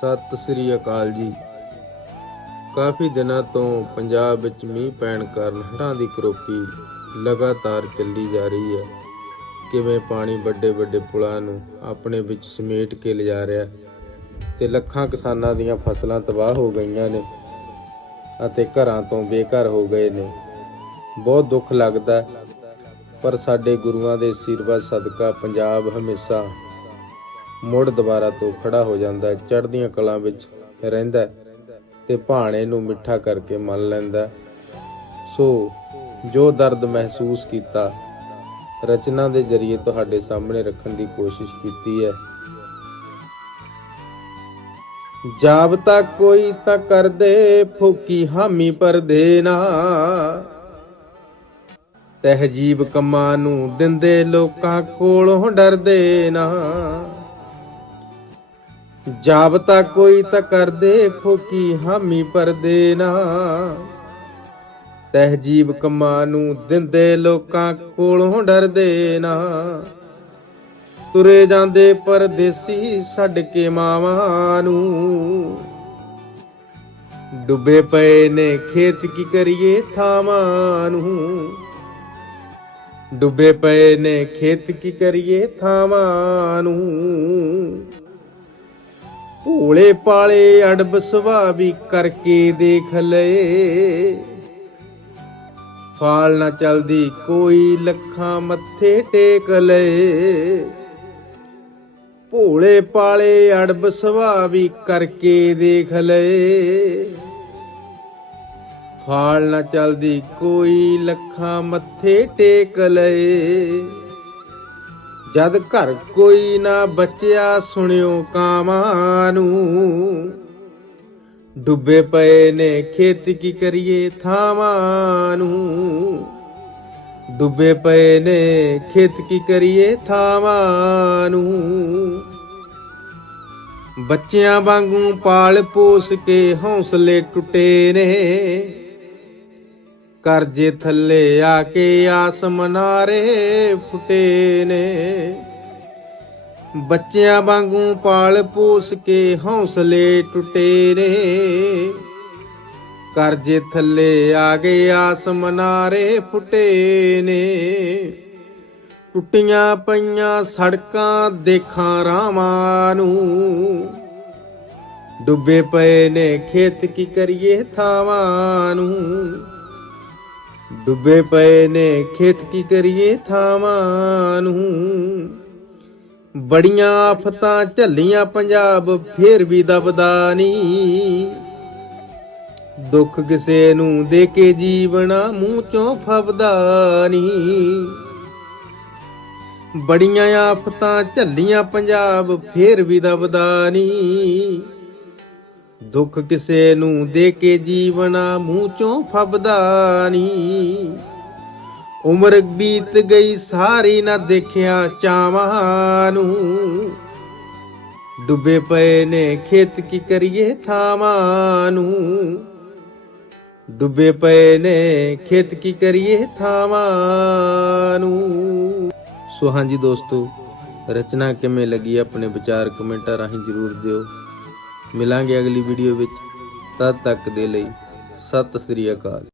ਸਤਿ ਸ੍ਰੀ ਅਕਾਲ ਜੀ। ਕਾਫੀ ਦਿਨਾਂ ਤੋਂ ਪੰਜਾਬ ਵਿੱਚ ਮੀਂਹ ਪੈਣ ਕਾਰਨ ਹੜ੍ਹਾਂ ਦੀ ਕਰੋਪੀ ਲਗਾਤਾਰ ਚੱਲੀ ਜਾ ਰਹੀ ਹੈ। ਕਿਵੇਂ ਪਾਣੀ ਵੱਡੇ ਵੱਡੇ ਪੁਲਾਂ ਨੂੰ ਆਪਣੇ ਵਿੱਚ ਸਮੇਟ ਕੇ ਲਿਜਾ ਰਿਹਾ ਹੈ ਤੇ ਲੱਖਾਂ ਕਿਸਾਨਾਂ ਦੀਆਂ ਫਸਲਾਂ ਤਬਾਹ ਹੋ ਗਈਆਂ ਨੇ ਅਤੇ ਘਰਾਂ ਤੋਂ ਬੇਘਰ ਹੋ ਗਏ ਨੇ। ਬਹੁਤ ਦੁੱਖ ਲੱਗਦਾ ਪਰ ਸਾਡੇ ਗੁਰੂਆਂ ਦੇ ਆਸ਼ੀਰਵਾਦ ਸਦਕਾ ਪੰਜਾਬ ਹਮੇਸ਼ਾ ਮੁੜ ਦੁਬਾਰਾ ਤੋਂ ਖੜਾ ਹੋ ਜਾਂਦਾ ਹੈ, ਚੜ੍ਹਦੀਆਂ ਕਲਾਂ ਵਿੱਚ ਰਹਿੰਦਾ ਤੇ ਭਾਣੇ ਨੂੰ ਮਿੱਠਾ ਕਰਕੇ ਮੰਨ ਲੈਂਦਾ ਸੋ ਜੋ ਦਰਦ ਮਹਿਸੂਸ ਕੀਤਾ, ਰਚਨਾ ਦੇ ਜ਼ਰੀਏ ਤੁਹਾਡੇ ਸਾਹਮਣੇ ਰੱਖਣ ਦੀ ਕੋਸ਼ਿਸ਼ ਕੀਤੀ ਹੈ। ਜਾਬ ਕੋਈ ਤਾਂ ਕਰਦੇ, ਫੋਕੀ ਹਾਮੀ ਪਰਦੇ ਨਾ। ਤਹਿਜੀਬ ਕੰਮਾਂ ਨੂੰ ਦਿੰਦੇ ਲੋਕਾਂ ਕੋਲੋਂ ਡਰਦੇ ਨਾ। ਜਾਬਤਾ ਕੋਈ ਤਾਂ ਕਰਦੇ ਫੋਕੀ ਹਾਮੀ ਪਰਦੇ ਨਾ। ਤਹਿਜੀਬ ਕੰਮਾਂ ਨੂੰ ਦਿੰਦੇ ਲੋਕਾਂ ਕੋਲੋਂ ਡਰਦੇ ਨਾ। ਤੁਰੇ ਜਾਂਦੇ ਪਰਦੇਸੀ ਛੱਡ ਕੇ ਮਾਵਾਂ ਨੂੰ। ਡੁੱਬੇ ਪਏ ਨੇ ਖੇਤ ਕੀ ਕਰੀਏ ਥਾਵਾਂ ਨੂੰ। ਡੁੱਬੇ ਪਏ ਨੇ ਖੇਤ ਕੀ ਕਰੀਏ ਥਾਵਾਂ ਨੂੰ। ਭੋਲੇ ਪਾਲੇ ਅੜਬ ਸੁਭਾਵੀ ਕਰਕੇ ਦੇਖ ਲਏ। ਫਾਲ ਨਾ ਚਲਦੀ ਕੋਈ ਲੱਖਾਂ ਮੱਥੇ ਟੇਕ ਲਏ। ਭੋਲੇ ਪਾਲੇ ਅੜਬ ਸੁਭਾਵੀ ਕਰਕੇ ਦੇਖ ਲਏ। ਫਾਲ ਨਾ ਚਲਦੀ ਕੋਈ ਲੱਖਾਂ ਮੱਥੇ ਟੇਕ ਲਏ। ਜਦ ਘਰ ਕੋਈ ਨਾ ਬਚਿਆ ਸੁਣਿਓ ਕਾਮਾਂ ਨੂੰ। ਡੁੱਬੇ ਪਏ ਨੇ ਖੇਤ ਕੀ ਕਰੀਏ ਥਾਵਾਂ ਨੂੰ। ਡੁੱਬੇ ਪਏ ਨੇ ਖੇਤ ਕੀ ਕਰੀਏ ਥਾਵਾਂ ਨੂੰ। ਬੱਚਿਆਂ ਵਾਂਗੂ ਪਾਲ ਪੋਸ ਕੇ ਹੌਸਲੇ ਟੁੱਟੇ ਨੇ। ਕਰਜ਼ੇ ਥੱਲੇ ਆ ਕੇ ਆਸ ਮਨਾਰੇ ਫੁੱਟੇ ਨੇ। ਬੱਚਿਆਂ ਵਾਂਗੂ ਪਾਲ ਪੋਸ ਕੇ ਹੌਸਲੇ ਟੁੱਟੇ ਨੇ। ਕਰਜ਼ੇ ਥੱਲੇ ਆ ਗਏ ਆਸਮਨਾਰੇ ਫੁੱਟੇ ਨੇ। ਟੁੱਟੀਆਂ ਪਈਆਂ ਸੜਕਾਂ ਦੇਖਾਂ ਰਾਵਾਂ ਨੂੰ। ਡੁੱਬੇ ਪਏ ਨੇ ਖੇਤ ਕੀ ਕਰੀਏ ਥਾਵਾਂ ਨੂੰ। ਡੁੱਬੇ ਪਏ ਨੇ, ਖੇਤ ਕੀ ਕਰੀਏ? ਥਾਵਾਂ ਨੂੰ। ਬੜੀਆਂ ਆਫਤਾਂ ਝੱਲੀਆਂ ਪੰਜਾਬ, ਫੇਰ ਵੀ ਦਬਦਾ ਨਹੀਂ। ਦੁੱਖ ਕਿਸੇ ਨੂੰ ਦੇ ਕੇ ਜੀਵਣਾ, ਮੂੰਹ ਚੋਂ ਫਬਦਾ ਨਹੀਂ। ਬੜੀਆਂ ਆਫਤਾਂ ਝੱਲੀਆਂ ਪੰਜਾਬ, ਫੇਰ ਵੀ ਦਬਦਾ ਨਹੀਂ। ਦੁੱਖ ਕਿਸੇ ਨੂੰ ਦੇ ਕੇ ਜੀਵਣਾ ਮੂੰਹ ਚੋਂ ਫਬਦਾ ਨਹੀਂ। ਉਮਰ ਬੀਤ ਗਈ, ਸਾਰੀ ਨਾ ਦੇਖਿਆ ਚਾਵਾਂ ਨੂੰ। ਡੁੱਬੇ ਪਏ ਨੇ ਖੇਤ ਕੀ ਕਰੀਏ ਥਾਵਾਂ ਨੂੰ। ਡੁੱਬੇ ਪਏ ਨੇ ਖੇਤ ਕੀ ਕਰੀਏ ਥਾਵਾਂ ਨੂੰ। ਸੋ ਹਾਂਜੀ ਦੋਸਤੋ, ਰਚਨਾ ਕਿਵੇਂ ਲੱਗੀ? ਆਪਣੇ ਵਿਚਾਰ ਕਮੈਂਟਾਂ ਰਾਹੀਂ ਜਰੂਰ ਦਿਓ। ਮਿਲਾਂਗੇ ਅਗਲੀ ਵੀਡੀਓ ਵਿੱਚ। ਤਦ ਤੱਕ ਦੇ ਲਈ ਸਤਿ ਸ੍ਰੀ ਅਕਾਲ।